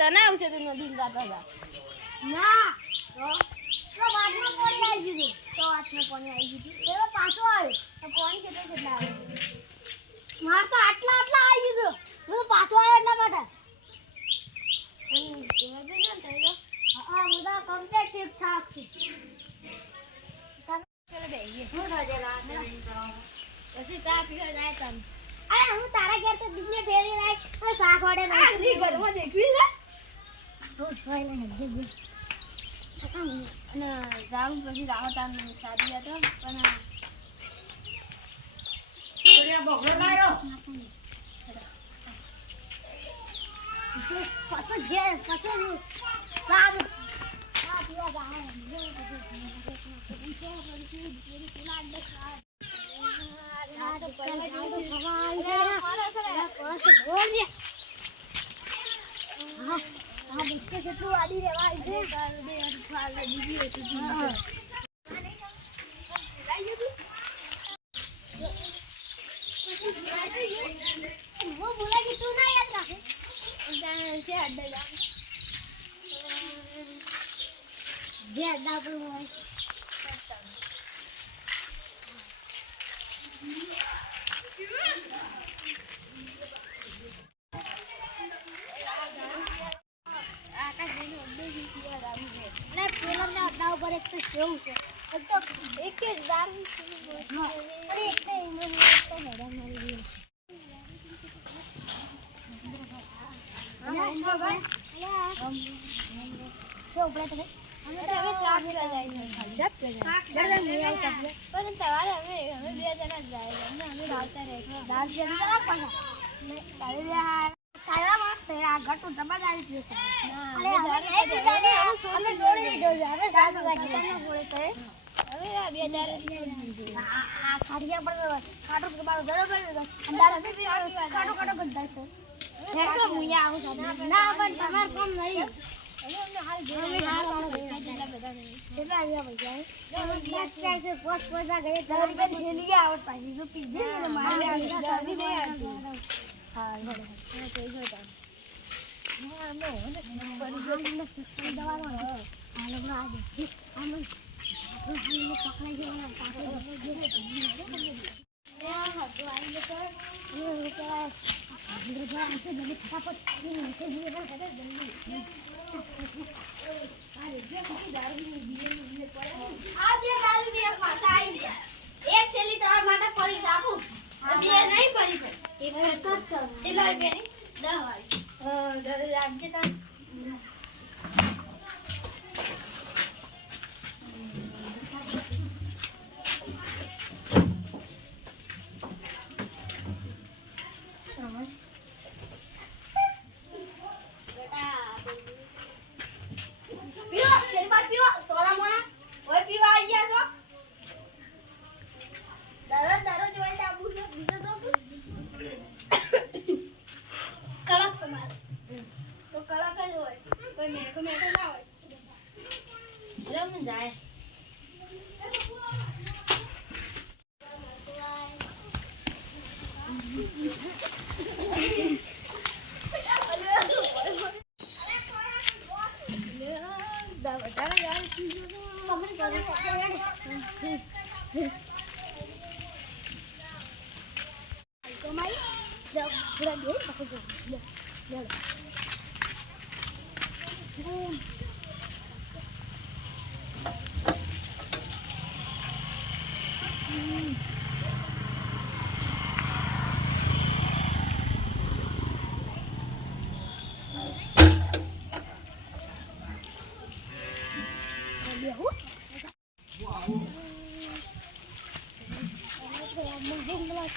તને આવશે તો નદી ગાતા હતા ના તો વાટમાં પાણી આવી ગયું તો વાટમાં પાણી આવી ગયું એ પાછો આવ્યો તો પાણી કેટલા આવે માર તો આટલા આવી ગયું હું પાછો આવ્યો એટલા માટે હા મુદા કમ્પ્લીટ ઠીક ઠાક છે ચલો બેહીએ હું રજેલા પછી ચા પીવા જાય તમ અરે હું તારા ઘર તો બીજે ફેરી લાઈ શાક વાડે આલી ઘરમાં દેખવી છે તો સોય ને હજે અને જાઉં પછી રાહતાન સાદી હતો પણ સૂર્ય બગડો લાયો પછી જે પછી સાદ આ પીવા જાવ કેટલું આડી રેવાય છે હું બોલા કે તું ના યાદ રાખે જે અડ્ડા પર હોય અડ્ડા ઉપર એક તો સેવ છે એક તો એક જ દારૂ અરે એક તો એમાં તો હેડા મારી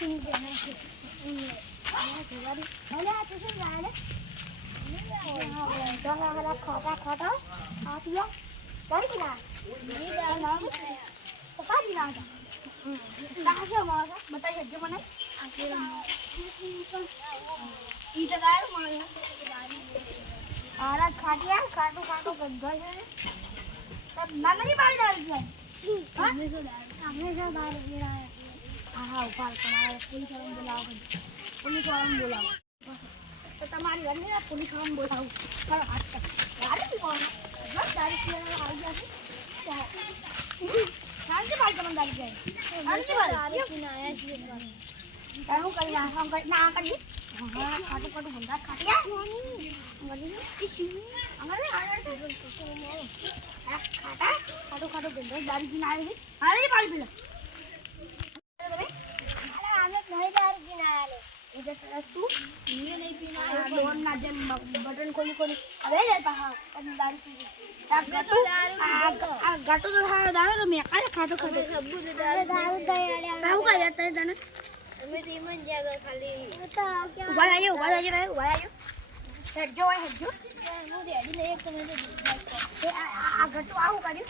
પીને બેઠા છે. ભલે આ તો શું જાય લે? ખોટા ખોટા આ પીઓ કઈ ના તો કાઢી ના સાહે મારા બતાઈ શકજો મને ઈ તો ગાય મને આરા ખાટિયા ખાટું ખાટું ગંધો છે તબ ના નહીં બાળી ડાળી જાય અમે જો બહાર ગિરાય હા ઉપાડ તમારે પોલીસ વાળાને બોલાવો તો તમારી ઘરની પોલીસ વાળાને બોલાવું ચાલો હાથ કર ગાડી બી કોણ બસ ગાડી પીવાના આવી ગયા છે શાંતિ પાલ તમને ગાડી જાય શાંતિ પાલ ગાડી પીને આયા છીએ હું કરી ના કરી હા ખાટું ખાટું બંધા ખાટિયા ખાટા ખાટું ખાટું બંધો ગાડી પીને આવી હાલે પાડી પીલે बटन खोली खोली अरे गाटो तो हा दारू तो मैं अरे खाटो खाटो दारू दे मैं का जाता है दाना मैं तो मन जाएगा खाली तो क्या उबाल आइए हेड जो वो दे दी नहीं एक तो मैं तो आ गाटो आओ करियो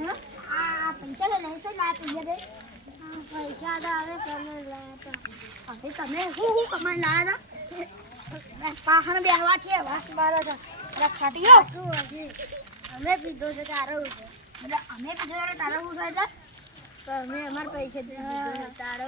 हां आ पंचल नहीं तो ना तो ये दे पैसा दावे करने लाया था अभी તમે હું કમાઈ લાયા ના પાહણ બેહવા છે વાત બારો છે ખાટીઓ અમે પીધો છે તારો છે એટલે અમે પીધો છે તારો હું છે તો અમે અમાર પૈસા દે તારો